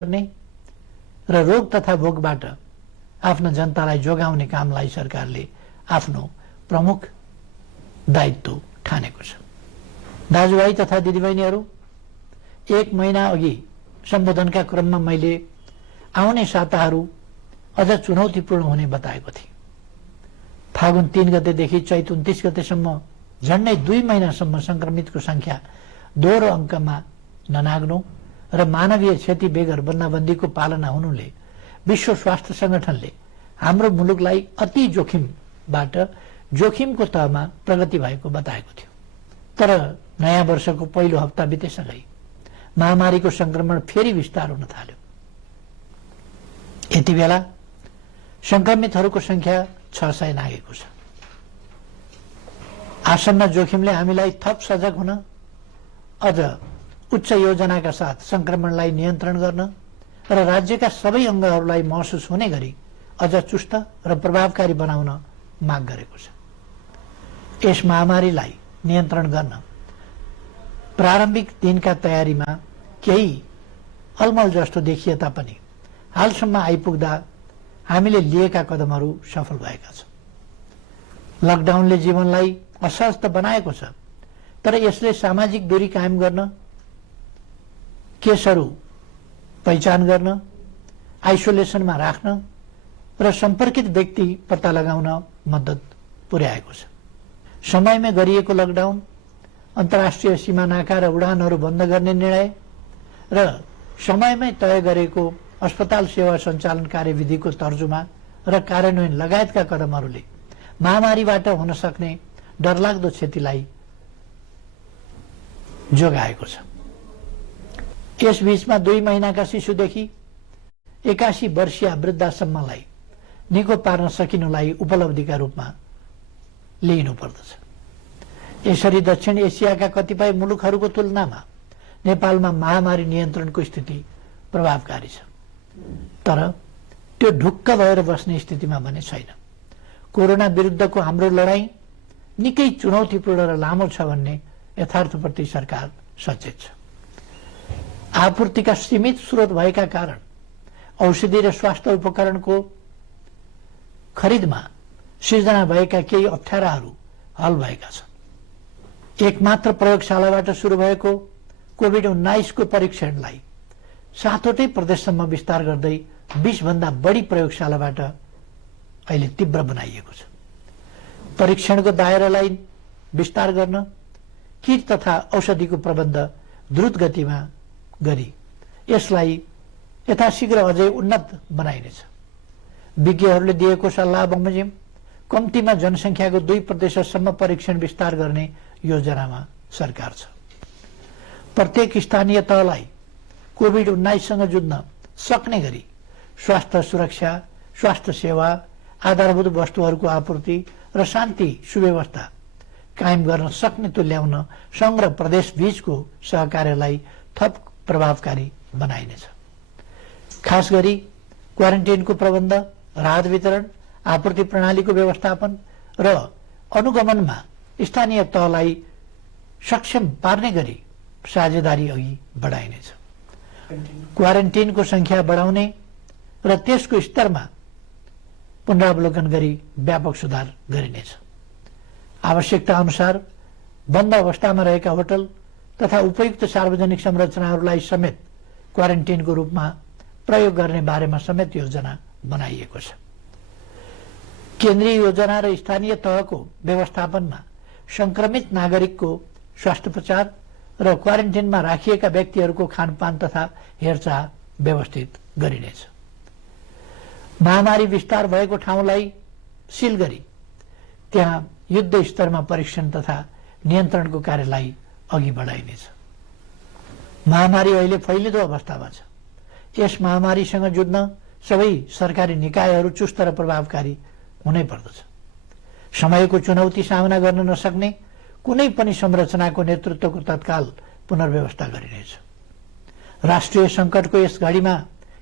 गर्ने र रोग तथा भोगबाट आफ्नो जनतालाई जोगाउने कामलाई सरकारले आफ्नो प्रमुख दायित्व ठानेको छ। दाजुभाइ तथा दिदीबहिनीहरू, 1 महिना अघि सम्बोधनका क्रममा मैले आउने साताहरू अझ चुनौतीपूर्ण हुने बताएको थिएँ। फागुन 3 गतेदेखि चैत 29 गतेसम्म झण्डै 2 महिनासम्म संक्रमितको संख्या दोहोरो अङ्कमा ननाग्नु र मानवीय क्षति बेगर बन्दाबन्दीको पालना हुनुले विश्व स्वास्थ्य संगठनले हाम्रो मुलुकलाई अति जोखिमबाट जोखिमको तहमा प्रगति भएको बताएको थियो। तर नयाँ वर्षको पहिलो हप्ता बितेसँगै महामारीको संक्रमण फेरि विस्तार हुन थाल्यो। यति बेला संक्रमितहरूको संख्या 600 नागेको छ। आसन्न जोखिमले हामीलाई थप सजग हुन, अझ उच्च योजनाका साथ संक्रमणलाई नियन्त्रण गर्न र राज्यका सबै अङ्गहरूलाई महसुस हुने गरी अझ चुस्त र प्रभावकारी बनाउन माग गरेको छ। यस महामारीलाई नियन्त्रण गर्न प्रारम्भिक दिनका तयारीमा केही अलमल जस्तो देखिए तापनि हालसम्म आइपुग्दा हामीले लिएका कदमहरू सफल भएका छन्। लकडाउनले जीवनलाई असहज बनाएको छ, तर यसले सामाजिक दूरी कायम गर्न, केसहरू पहिचान गर्न, आइसोलेसनमा राख्न र सम्पर्कित व्यक्ति पत्ता लगाउन मद्दत पुर्याएको छ। समयमै गरिएको लकडाउन, अन्तर्राष्ट्रिय सीमा नाका र उडानहरू बन्द गर्ने निर्णय र समयमै तय गरेको अस्पताल सेवा सञ्चालन कार्यविधिको तर्जुमा र कार्यान्वयन लगायतका कदमहरूले महामारीबाट हुन सक्ने डरलाग्दो क्षतिलाई जोगाएको छ। यस बीचमा 2 महिनाका शिशुदेखि 81 वर्षीय वृद्धासम्मलाई निको पार्न सकिनुलाई उपलब्धिका रूपमा लिइनुपर्दछ। यसरी दक्षिण एसियाका कतिपय मुलुकहरूको तुलनामा नेपालमा महामारी नियन्त्रणको स्थिति प्रभावकारी छ, तर त्यो ढुक्क भएर बस्ने स्थितिमा भने छैन। कोरोना विरुद्धको हाम्रो लडाईँ निकै चुनौतीपूर्ण र लामो छ भन्ने यथार्थप्रति सरकार सचेत छ। आपूर्तिका सीमित स्रोत भएका कारण औषधि र स्वास्थ्य उपकरणको खरिदमा सिर्जना भएका केही अप्ठ्याराहरू हल भएका छन्। एकमात्र प्रयोगशालाबाट सुरु भएको कोभिड-19 को परीक्षणलाई 7वटै प्रदेशसम्म विस्तार गर्दै 20 भन्दा बढी प्रयोगशालाबाट अहिले तीव्र बनाइएको छ। परीक्षणको दायरालाई विस्तार गर्न किट तथा औषधिको प्रबन्ध द्रुत गतिमा गरी यसलाई यथाशीघ्र अझै उन्नत बनाइनेछ। विज्ञहरूले दिएको सल्लाह बमोजिम कम्तीमा जनसङ्ख्याको 2% परीक्षण विस्तार गर्ने योजनामा सरकार छ। प्रत्येक स्थानीय तहलाई कोभिड-19 सँग जुझ्न सक्ने गरी स्वास्थ्य सुरक्षा, स्वास्थ्य सेवा, आधारभूत वस्तुहरूको आपूर्ति र शान्ति सुव्यवस्था कायम गर्न सक्ने तुल्याउन संघ र प्रदेश बीचको सहकार्यलाई थप प्रभावकारी बनाइनेछ। खास गरी क्वारेन्टाइनको प्रबन्ध, राहत वितरण, आपूर्ति प्रणालीको व्यवस्थापन र अनुगमनमा स्थानीय तहलाई सक्षम पार्ने गरी साझेदारी अघि बढाइनेछ। क्वारेन्टाइनको संख्या बढाउने र त्यसको स्तरमा पुनरावलोकन गरी व्यापक सुधार गरिनेछ। आवश्यकता अनुसार बन्द अवस्थामा रहेका होटल तथा उपयुक्त सार्वजनिक संरचनाहरूलाई समेत क्वारेन्टाइनको रूपमा प्रयोग गर्ने बारेमा समेत योजना बनाइएको छ। केन्द्रीय योजना र स्थानीय तहको व्यवस्थापनमा संक्रमित नागरिकको स्वास्थ्योपचार र क्वारेन्टाइनमा राखिएका व्यक्तिहरूको खानपान तथा हेरचाह व्यवस्थित गरिनेछ। महामारी विस्तार भएको ठाउँलाई सिल गरी त्यहाँ युद्ध स्तरमा परीक्षण तथा नियन्त्रणको कार्यलाई अघि बढाइनेछ। महामारी अहिले फैलिँदो अवस्थामा छ। यस महामारीसँग जुझ्न सबै सरकारी निकायहरू चुस्त र प्रभावकारी हुनै पर्दछ। समयको चुनौती सामना गर्न नसक्ने कुनै पनि संरचनाको नेतृत्वको तत्काल पुनर्व्यवस्था गरिनेछ। राष्ट्रिय संकटको यस घडीमा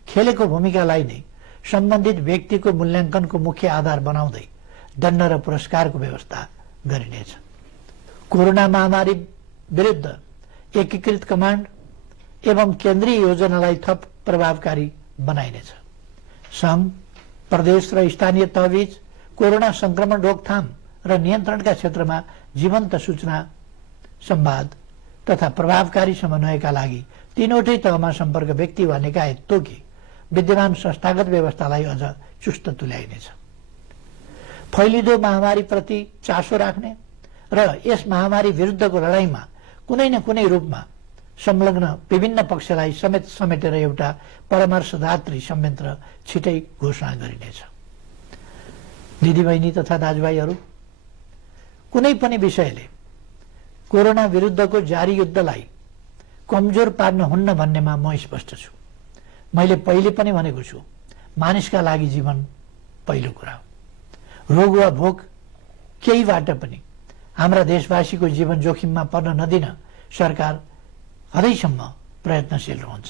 खेलेको भूमिकालाई नै सम्बन्धित व्यक्तिको मूल्याङ्कनको मुख्य आधार बनाउँदै दण्ड र पुरस्कारको व्यवस्था गरिनेछ। कोरोना महामारी विरुद्ध एकीकृत कमान्ड एवं केन्द्रीय योजनालाई थप प्रभावकारी बनाइनेछ। संघ, प्रदेश र स्थानीय तहबीच कोरोना संक्रमण रोकथाम र नियन्त्रणका क्षेत्रमा जीवन्त सूचना, संवाद तथा प्रभावकारी समन्वयका लागि तीनवटै तहमा सम्पर्क व्यक्ति वा निकाय तोकी विद्यमान संस्थागत व्यवस्थालाई अझ चुस्त तुल्याइनेछ। फैलिँदो महामारीप्रति चासो राख्ने र यस महामारी विरुद्धको लडाईँमा कुनै न कुनै रूपमा संलग्न विभिन्न पक्षलाई समेटेर एउटा परामर्शदात्री संयन्त्र छिटै घोषणा गरिनेछ। दिदीबहिनी तथा दाजुभाइहरू, कुनै पनि विषयले कोरोना विरुद्धको जारी युद्धलाई कमजोर पार्न हुन्न भन्नेमा म स्पष्ट छु। मैले पहिले पनि भनेको छु, मानिसका लागि जीवन पहिलो कुरा हो। रोग वा भोक केहीबाट पनि हाम्रा देशवासीको जीवन जोखिममा पर्न नदिन सरकार हदैसम्म प्रयत्नशील रहन्छ।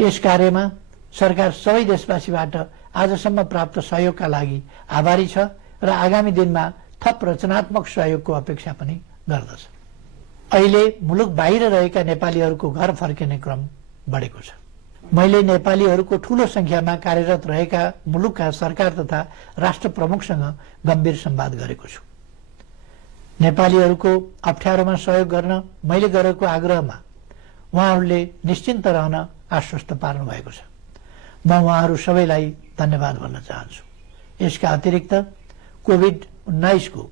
यस कार्यमा सरकार सबै देशवासीबाट आजसम्म प्राप्त सहयोगका लागि आभारी छ र आगामी दिनमा थप रचनात्मक सहयोगको अपेक्षा पनि गर्दछ। अहिले मुलुक बाहिर रहेका नेपालीहरूको घर फर्किने क्रम बढेको छ। मैले नेपालीहरूको ठूलो संख्यामा कार्यरत रहेका मुलुकका सरकार तथा राष्ट्र प्रमुखसँग गम्भीर संवाद गरेको छु। नेपालीहरूको अप्ठ्यारोमा सहयोग गर्न मैले गरेको आग्रहमा उहाँहरूले निश्चिन्त रहन आश्वस्त पार्नु भएको छ। म उहाँहरू सबैलाई धन्यवाद भन्न चाहन्छु। यसका अतिरिक्त कोभिड-19 को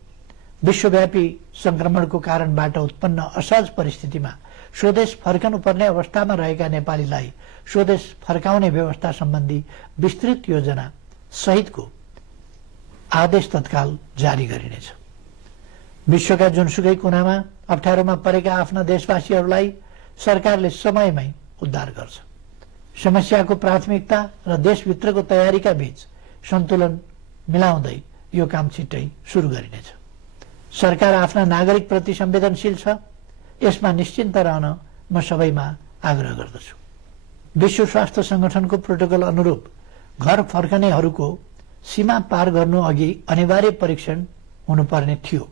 विश्वव्यापी संक्रमणको कारणबाट उत्पन्न असहज परिस्थितिमा स्वदेश फर्कनुपर्ने अवस्थामा रहेका नेपालीलाई स्वदेश फर्काउने व्यवस्था सम्बन्धी विस्तृत योजना सहितको आदेश तत्काल जारी गरिनेछ। विश्वका जुनसुकै कुनामा अप्ठ्यारोमा परेका आफ्ना देशवासीहरूलाई सरकारले समयमै उद्धार गर्छ। समस्याको प्राथमिकता र देशभित्रको तयारीका बीच सन्तुलन मिलाउँदै यो काम छिट्टै सुरु गरिनेछ। सरकार आफ्ना नागरिकप्रति संवेदनशील छ, यसमा निश्चिन्त रहन म सबैमा आग्रह गर्दछु। विश्व स्वास्थ्य संगठनको प्रोटोकल अनुरूप घर फर्कनेहरूको सीमा पार गर्नु अघि अनिवार्य परीक्षण हुनुपर्ने थियो,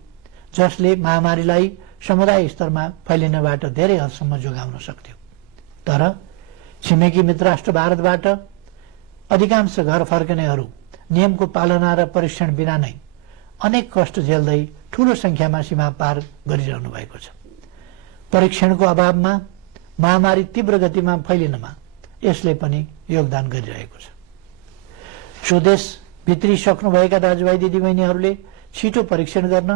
जसले महामारीलाई समुदाय स्तरमा फैलिनबाट धेरै हदसम्म जोगाउन सक्थ्यो। तर छिमेकी मित्र राष्ट्र भारतबाट अधिकांश घर फर्कनेहरू नियमको पालना र परीक्षण बिना नै अनेक कष्ट झेल्दै ठूलो संख्यामा सीमा पार गरिरहनु भएको छ। परीक्षणको अभावमा महामारी तीव्र गतिमा फैलिनमा यसले पनि योगदान गरिरहेको छ। स्वदेश भित्रिसक्नुभएका दाजुभाइ दिदीबहिनीहरूले छिटो परीक्षण गर्न,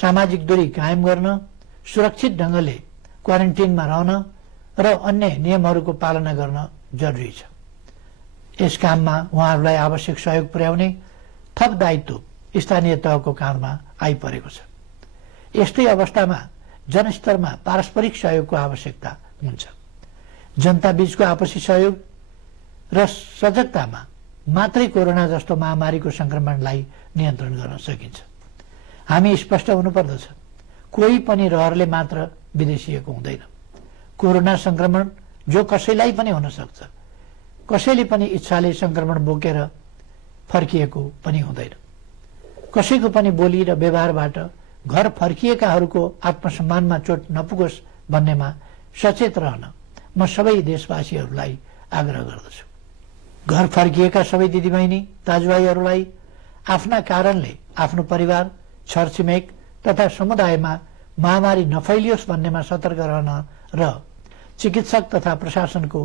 सामाजिक दूरी कायम गर्न, सुरक्षित ढंगले क्वारेन्टिनमा रहन र अन्य नियमहरूको पालना गर्न जरुरी छ। यस काममा उहाँहरूलाई आवश्यक सहयोग पुर्याउने थप दायित्व स्थानीय तहको काँधमा आइपरेको छ। यस्तै अवस्थामा जनस्तरमा पारस्परिक सहयोगको आवश्यकता हुन्छ। जनता बीचको आपसी सहयोग र सजगतामा मात्रै कोरोना जस्तो महामारीको संक्रमणलाई नियन्त्रण गर्न सकिन्छ। हामी स्पष्ट हुनुपर्दछ, कोही पनि रहरले मात्र विदेशिएको हुँदैन। कोरोना संक्रमण जो कसैलाई पनि हुन सक्छ, कसैले पनि इच्छाले संक्रमण बोकेर फर्किएको पनि हुँदैन। कसैको पनि बोली र व्यवहारबाट घर फर्किएकाहरूको आत्मसम्मानमा चोट नपुगोस् भन्नेमा सचेत रहन म सबै देशवासीहरूलाई आग्रह गर्दछु। घर फर्किएका सबै दिदीबहिनी दाजुभाइहरूलाई आफ्ना कारणले आफ्नो परिवार, छरछिमेक तथा समुदायमा महामारी नफैलियोस् भन्नेमा सतर्क रहन र चिकित्सक तथा प्रशासनको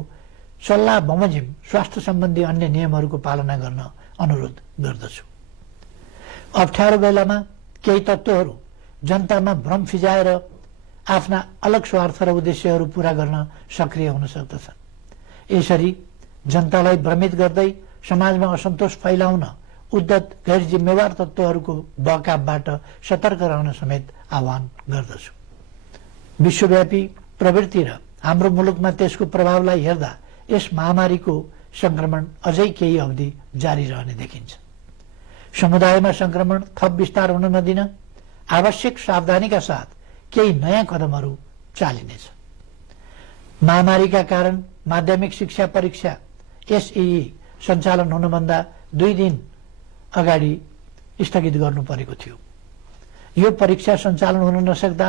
सल्लाह बमोजिम स्वास्थ्य सम्बन्धी अन्य नियमहरूको पालना गर्न अनुरोध गर्दछु। अप्ठ्यारो बेलामा केही तत्त्वहरू जनतामा भ्रम फिजाएर आफ्ना अलग स्वार्थ र उद्देश्यहरू पूरा गर्न सक्रिय हुन सक्दछन्। यसरी जनतालाई भ्रमित गर्दै समाजमा असन्तोष फैलाउन उद्धत गैर जिम्मेवार तत्त्वहरूको बहकावबाट सतर्क रहन समेत आह्वान गर्दछु। विश्वव्यापी प्रवृत्ति र हाम्रो मुलुकमा त्यसको प्रभावलाई हेर्दा यस महामारीको संक्रमण अझै केही अवधि जारी रहने देखिन्छ। समुदायमा संक्रमण थप विस्तार हुन नदिन आवश्यक सावधानीका साथ केही नयाँ कदमहरू चालिनेछ। महामारीका कारण माध्यमिक शिक्षा परीक्षा एसईई सञ्चालन हुनुभन्दा 2 दिन अगाडि स्थगित गर्नु परेको थियो। यो परीक्षा सञ्चालन हुन नसक्दा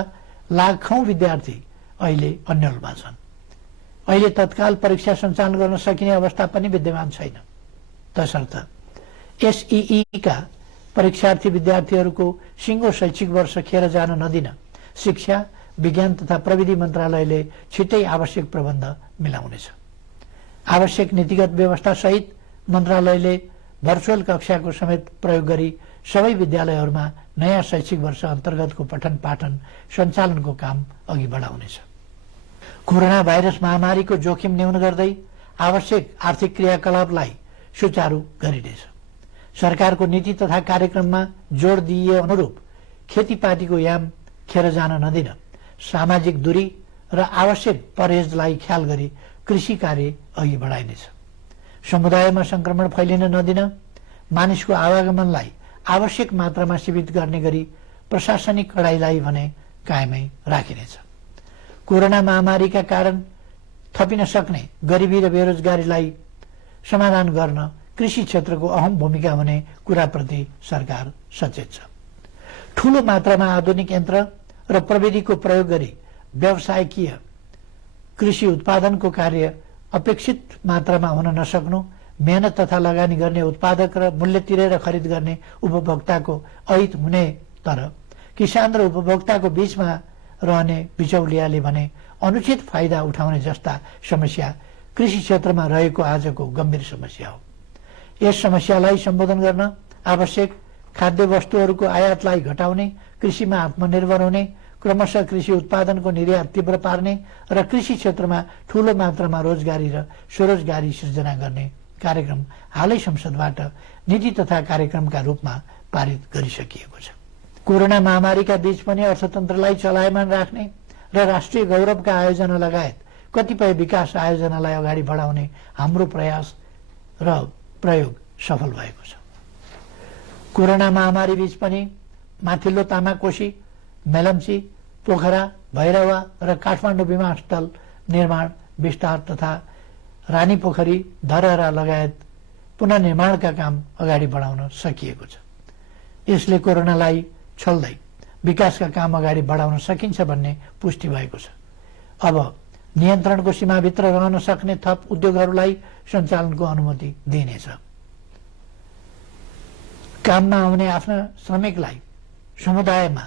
लाखौं विद्यार्थी अहिले अन्यलमा छन्। अहिले तत्काल परीक्षा सञ्चालन गर्न सकिने अवस्था पनि विद्यमान छैन। तसर्थ एसईई का परीक्षार्थी विद्यार्थीहरूको सिंगो शैक्षिक वर्ष खेर जान नदिन शिक्षा, विज्ञान तथा प्रविधि मन्त्रालयले छिट्टै आवश्यक प्रबन्ध मिलाउनेछ। आवश्यक नीतिगत व्यवस्था सहित मन्त्रालयले भर्चुअल कक्षाको समेत प्रयोग गरी सबै विद्यालयहरूमा नयाँ शैक्षिक वर्ष अन्तर्गतको पठन पाठन सञ्चालनको काम अघि बढाउनेछ। कोरोना भाइरस महामारीको जोखिम न्यून गर्दै आवश्यक आर्थिक क्रियाकलापलाई सुचारू गरिनेछ। सरकारको नीति तथा कार्यक्रममा जोड दिइए अनुरूप खेतीपातीको याम खेर जान नदिन, सामाजिक दूरी र आवश्यक परहेजलाई ख्याल गरी कृषि कार्य अघि बढाइनेछ। समुदायमा संक्रमण फैलिन नदिन मानिसको आवागमनलाई आवश्यक मात्रामा सीमित गर्ने गरी प्रशासनिक कडाइलाई भने कायमै राखिनेछ। कोरोना महामारीका कारण थपिन सक्ने गरिबी र बेरोजगारीलाई समाधान गर्न कृषि क्षेत्रको अहम भूमिका हुने कुराप्रति सरकार सचेत छ। ठूलो मात्रामा आधुनिक यन्त्र र प्रविधिको प्रयोग गरी व्यावसायिकीय कृषि उत्पादनको कार्य अपेक्षित मात्रामा हुन नसक्नु, मेहनत तथा लगानी गर्ने उत्पादक र मूल्य तिरेर खरिद गर्ने उपभोक्ताको अहित हुने, तर किसान र उपभोक्ताको बीचमा रहने बिचौलियाले भने अनुचित फाइदा उठाउने जस्ता समस्या कृषि क्षेत्रमा रहेको आजको गम्भीर समस्या हो। यस समस्यालाई सम्बोधन गर्न आवश्यक खाद्य वस्तुहरूको आयातलाई घटाउने, कृषिमा आत्मनिर्भर हुने, क्रमशः कृषि उत्पादनको निर्यात तीव्र पार्ने र कृषि क्षेत्रमा ठूलो मात्रामा रोजगारी र स्वरोजगारी सृजना गर्ने कार्यक्रम हालै संसदबाट नीति तथा कार्यक्रमका रूपमा पारित गरिसकिएको छ। कोरोना महामारीका बीच पनि अर्थतन्त्रलाई चलायमान राख्ने र राष्ट्रिय गौरवका आयोजना लगायत कतिपय विकास आयोजनालाई अगाडि बढाउने हाम्रो प्रयास र प्रयोग सफल भएको छ। कोरोना महामारी बीच पनि माथिल्लो तामाकोशी, मेलम्ची, पोखरा, भैरवा र काठमाडौँ विमानस्थल निर्माण विस्तार तथा रानी पोखरी, धरहरा लगायत पुनर्निर्माणका काम अगाडि बढाउन सकिएको छ। यसले कोरोनालाई छल्दै विकासका काम अगाडि बढाउन सकिन्छ भन्ने पुष्टि भएको छ। अब नियन्त्रणको सीमाभित्र रहन सक्ने थप उद्योगहरूलाई सञ्चालनको अनुमति दिइनेछ। काममा आउने आफ्ना श्रमिकलाई समुदायमा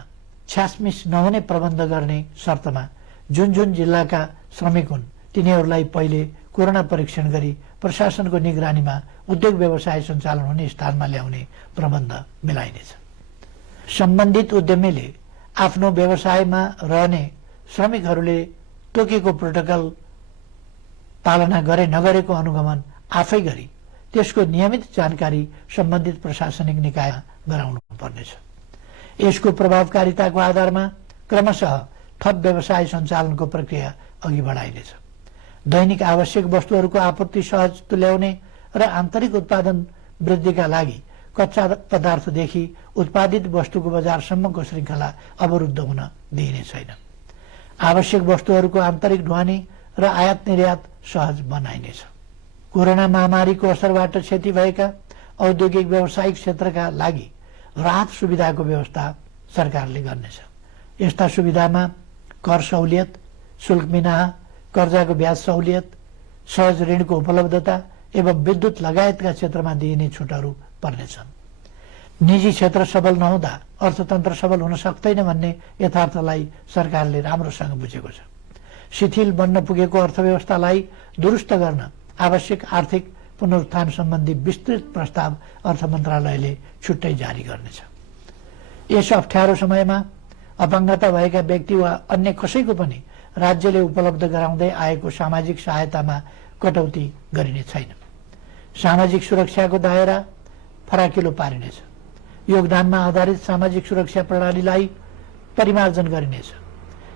छ्यासमिस नहुने प्रबन्ध गर्ने शर्तमा जुन जुन जिल्लाका श्रमिक हुन् तिनीहरूलाई पहिले कोरोना परीक्षण गरी प्रशासनको निगरानीमा उद्योग व्यवसाय सञ्चालन हुने स्थानमा ल्याउने प्रबन्ध मिलाइनेछ। सम्बन्धित उद्यमीले आफ्नो व्यवसायमा रहने श्रमिकहरूले तोकेको प्रोटोकल पालना गरे नगरेको अनुगमन आफै गरी त्यसको नियमित जानकारी सम्बन्धित प्रशासनिक निकायमा गराउनु पर्नेछ। यसको प्रभावकारिताको आधारमा क्रमशः थप व्यवसाय सञ्चालनको प्रक्रिया अघि बढाइनेछ। दैनिक आवश्यक वस्तुहरूको आपूर्ति सहज तुल्याउने र आन्तरिक उत्पादन वृद्धिका लागि कच्चा पदार्थदेखि उत्पादित वस्तुको बजारसम्मको श्रृङ्खला अवरुद्ध हुन दिइने छैन। आवश्यक वस्तुहरूको आन्तरिक ढुवानी र आयात निर्यात सहज बनाइनेछ। कोरोना महामारीको असरबाट क्षति भएका औद्योगिक व्यावसायिक क्षेत्रका लागि राहत सुविधाको व्यवस्था सरकारले गर्नेछ। यस्ता सुविधामा कर सहुलियत, शुल्क मिनाहा, कर्जाको ब्याज सहुलियत, सहज ऋणको उपलब्धता एवं विद्युत लगायतका क्षेत्रमा दिइने छुटहरू पर्नेछन्। निजी क्षेत्र सबल नहुँदा अर्थतन्त्र सबल हुन सक्दैन भन्ने यथार्थलाई सरकारले राम्रोसँग बुझेको छ। शिथिल बन्न पुगेको अर्थव्यवस्थालाई दुरुस्त गर्न आवश्यक आर्थिक पुनरुत्थान सम्बन्धी विस्तृत प्रस्ताव अर्थ मन्त्रालयले छुट्टै जारी गर्नेछ। यस अप्ठ्यारो समयमा अपाङ्गता भएका व्यक्ति वा अन्य कसैको पनि राज्यले उपलब्ध गराउँदै आएको सामाजिक सहायतामा कटौती गरिने छैन। सामाजिक सुरक्षाको दायरा फराकिलो पारिनेछ। योगदानमा आधारित सामाजिक सुरक्षा प्रणालीलाई परिमार्जन गरिनेछ।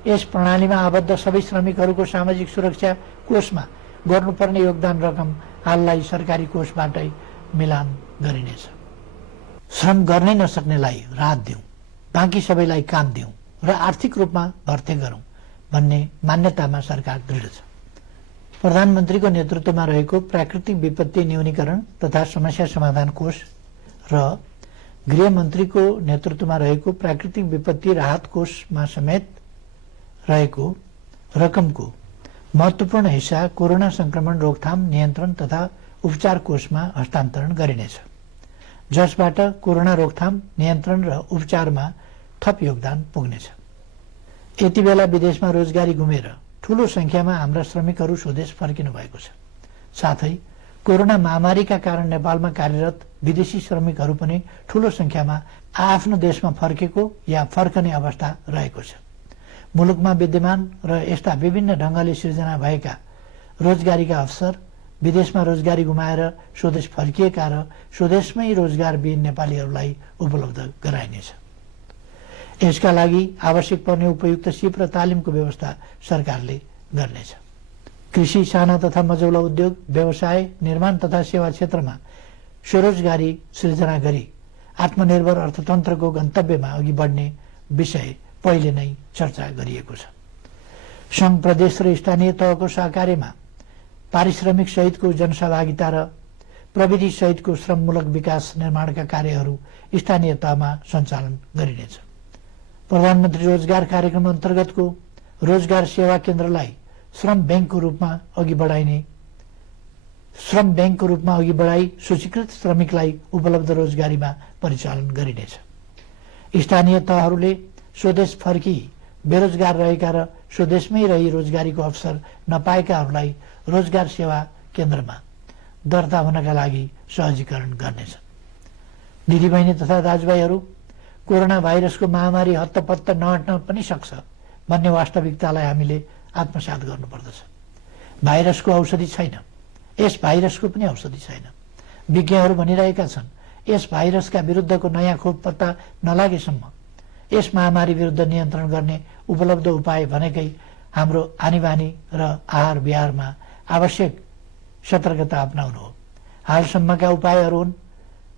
यस प्रणालीमा आबद्ध सबै श्रमिकहरूको सामाजिक सुरक्षा कोषमा गर्नुपर्ने योगदान रकम हाललाई सरकारी कोषबाटै मिलान गरिनेछ। श्रम गर्नै नसक्नेलाई राहत दिउँ, बाँकी सबैलाई काम दिउँ र आर्थिक रूपमा भर्ती गरौँ भन्ने मान्यतामा सरकार दृढ छ। प्रधानमन्त्रीको नेतृत्वमा रहेको प्राकृतिक विपत्ति न्यूनीकरण तथा समस्या समाधान कोष र गृहमन्त्रीको नेतृत्वमा रहेको प्राकृतिक विपत्ति राहत कोषमा समेत रहेको रकमको महत्त्वपूर्ण हिस्सा कोरोना संक्रमण रोकथाम नियन्त्रण तथा उपचार कोषमा हस्तान्तरण गरिनेछ, जसबाट कोरोना रोकथाम नियन्त्रण र उपचारमा थप योगदान पुग्नेछ। यति बेला विदेशमा रोजगारी गुमेर ठूलो संख्यामा हाम्रा श्रमिकहरू स्वदेश फर्किनु भएको छ। साथै कोरोना महामारीका कारण नेपालमा कार्यरत विदेशी श्रमिकहरू पनि ठूलो संख्यामा आफ्नो देशमा फर्केको या फर्कने अवस्था रहेको छ। मुलुकमा विद्यमान र यस्ता विभिन्न ढंगले सृजना भएका रोजगारीका अवसर, विदेशमा रोजगारी गुमाएर स्वदेश फर्किएका र स्वदेशमै रोजगारविहीन नेपालीहरूलाई उपलब्ध गराइनेछ। यसका लागि आवश्यक पर्ने उपयुक्त सिप र तालिमको व्यवस्था सरकारले गर्नेछ। कृषि, साना तथा मझौला उद्योग, व्यवसाय, निर्माण तथा सेवा क्षेत्रमा स्वरोजगारी सृजना गरी आत्मनिर्भर अर्थतन्त्रको गन्तव्यमा अघि बढ्ने विषय पहिले नै चर्चा गरिएको छ। संघ, प्रदेश र स्थानीय तहको सहकार्यमा पारिश्रमिक सहितको जनसहभागिता र प्रविधि सहितको श्रममूलक विकास निर्माणका कार्यहरू स्थानीय तहमा सञ्चालन गरिनेछ। प्रधानमन्त्री रोजगार कार्यक्रम अन्तर्गतको रोजगार सेवा केन्द्रलाई श्रम बैंकको रूपमा अघि बढाई सूचीकृत श्रमिकलाई उपलब्ध रोजगारीमा परिचालन गरिनेछ। स्थानीय तहहरूले स्वदेश फर्की बेरोजगार रहेका र स्वदेशमै रही रोजगारीको अवसर नपाएकाहरूलाई रोजगार सेवा केन्द्रमा दर्ता हुनका लागि सहजीकरण गर्नेछ। दिदीबहिनी तथा दाजुभाइहरू, कोरोना भाइरसको महामारी हत्तपत्त नहट्न पनि सक्छ भन्ने वास्तविकतालाई हामीले आत्मसात गर्नुपर्दछ। भाइरसको औषधि छैन, यस भाइरसको पनि औषधि छैन। विज्ञहरू भनिरहेका छन्, यस भाइरसका विरुद्धको नयाँ खोप पत्ता नलागेसम्म यस महामारी विरुद्ध नियन्त्रण गर्ने उपलब्ध उपाय भनेकै हाम्रो आनीबानी र आहार विहारमा आवश्यक सतर्कता अपनाउनु हो। हालसम्मका उपायहरू हुन्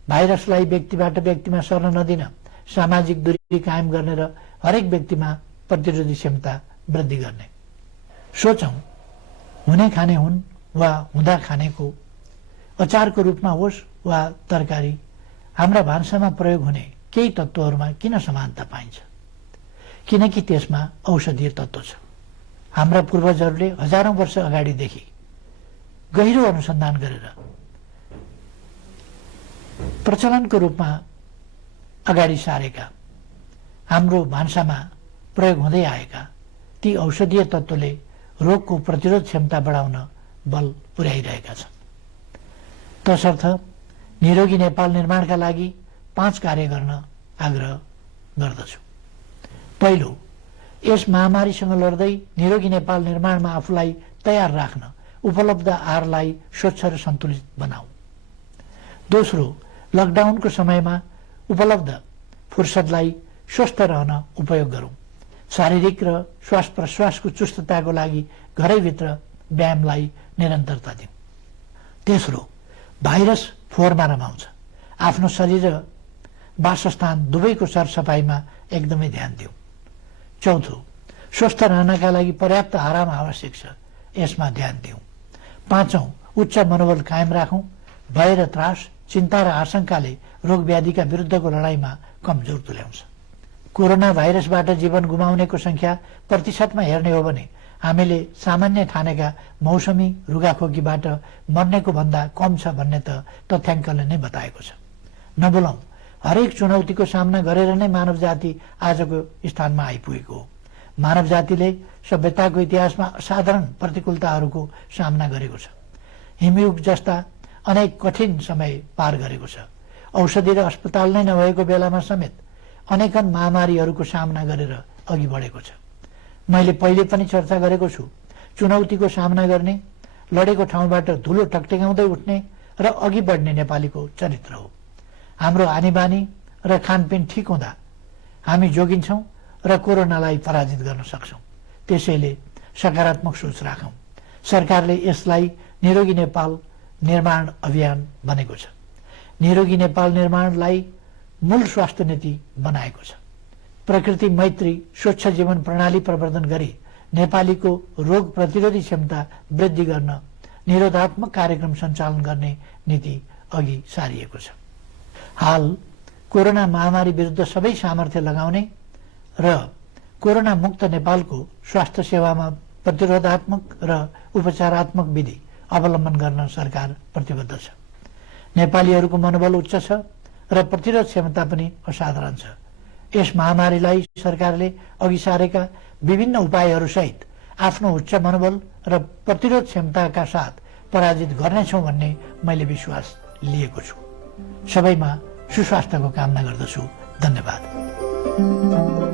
भाइरसलाई व्यक्तिबाट व्यक्तिमा सर्न नदिन, सामाजिक दूरी कायम गर्ने र हरेक व्यक्तिमा प्रतिरोधी क्षमता वृद्धि गर्ने। सोचौं, हुने खाने हुन् वा हुँदा खानेको अचारको रूपमा होस् वा तरकारी, हाम्रा भान्सामा प्रयोग हुने केही तत्त्वहरूमा किन समानता पाइन्छ? किनकि त्यसमा औषधीय तत्त्व छ। हाम्रा पूर्वजहरूले हजारौं वर्ष अगाडिदेखि गहिरो अनुसन्धान गरेर प्रचलनको रूपमा अगाडि सारेका, हाम्रो भान्सामा प्रयोग हुँदै आएका ती औषधीय तत्त्वले रोगको प्रतिरोध क्षमता बढाउन बल पुर्याइरहेका छन्। तसर्थ निरोगी नेपाल निर्माणका लागि 5 कार्य गर्न आग्रह गर्दछु। पहिलो, यस महामारीसँग लड्दै निरोगी नेपाल निर्माणमा आफूलाई तयार राख्न उपलब्ध आहारलाई स्वच्छ र सन्तुलित बनाऊ। दोस्रो, लकडाउनको समयमा उपलब्ध फुर्सदलाई स्वस्थ रहन उपयोग गरौं। शारीरिक र श्वास प्रश्वासको चुस्तताको लागि घरैभित्र व्यायामलाई निरन्तरता दिउँ। तेस्रो, भाइरस फोहोरमा रमाउँछ। आफ्नो शरीर र वासस्थान दुवैको सरसफाइमा एकदमै ध्यान दिउँ। चौथो, स्वस्थ रहनका लागि पर्याप्त आराम आवश्यक छ, यसमा ध्यान दिउँ। पाँचौं, उच्च मनोबल कायम राखौं। भय र त्रास, चिन्ता र आशंकाले रोग व्याधिका विरुद्धको लडाईँमा कमजोर तुल्याउँछ। कोरोना भाइरसबाट जीवन गुमाउनेको संख्या प्रतिशतमा हेर्ने हो भने हामीले सामान्य ठानेका मौसमी रुगाखोकीबाट मर्नेको भन्दा कम छ भन्ने त तथ्याङ्कले नै बताएको छ। नबोलौं, हरेक चुनौतीको सामना गरेर नै मानव जाति आजको स्थानमा आइपुगेको हो। मानव जातिले सभ्यताको इतिहासमा असाधारण प्रतिकूलताहरूको सामना गरेको छ। हिमयुग जस्ता अनेक कठिन समय पार गरेको छ। औषधि र अस्पताल नै नभएको बेलामा समेत अनेकन महामारीहरूको सामना गरेर अघि बढेको छ। मैले पहिले पनि चर्चा गरेको छु, चुनौतीको सामना गर्ने, लडेको ठाउँबाट धुलो टकटकाउँदै उठ्ने र अघि बढ्ने नेपालीको चरित्र हो। हाम्रो आनीबानी र खानपिन ठिक हुँदा हामी जोगिन्छौं र कोरोनालाई पराजित गर्न सक्छौं। त्यसैले सकारात्मक सोच राखौं। सरकारले यसलाई निरोगी नेपाल निर्माण अभियान भनेको छ। निरोगी नेपाल निर्माणलाई मूल स्वास्थ्य नीति बनाएको छ। प्रकृति मैत्री स्वच्छ जीवन प्रणाली प्रवर्धन गरी नेपालीको रोग प्रतिरोधी क्षमता वृद्धि गर्न निरोधात्मक कार्यक्रम सञ्चालन गर्ने नीति अघि सारिएको छ। हाल कोरोना महामारी विरुद्ध सबै सामर्थ्य लगाउने र कोरोना मुक्त नेपालको स्वास्थ्य सेवामा प्रतिरोधात्मक र उपचारात्मक विधि अवलम्बन गर्न सरकार प्रतिबद्ध छ। नेपालीहरूको मनोबल उच्च छ र प्रतिरोध क्षमता पनि असाधारण छ। यस महामारीलाई सरकारले अघि सारेका विभिन्न उपायहरूसहित आफ्नो उच्च मनोबल र प्रतिरोध क्षमताका साथ पराजित गर्नेछौँ भन्ने मैले विश्वास लिएको छु। सबैमा सुस्वास्थ्यको कामना गर्दछु। धन्यवाद।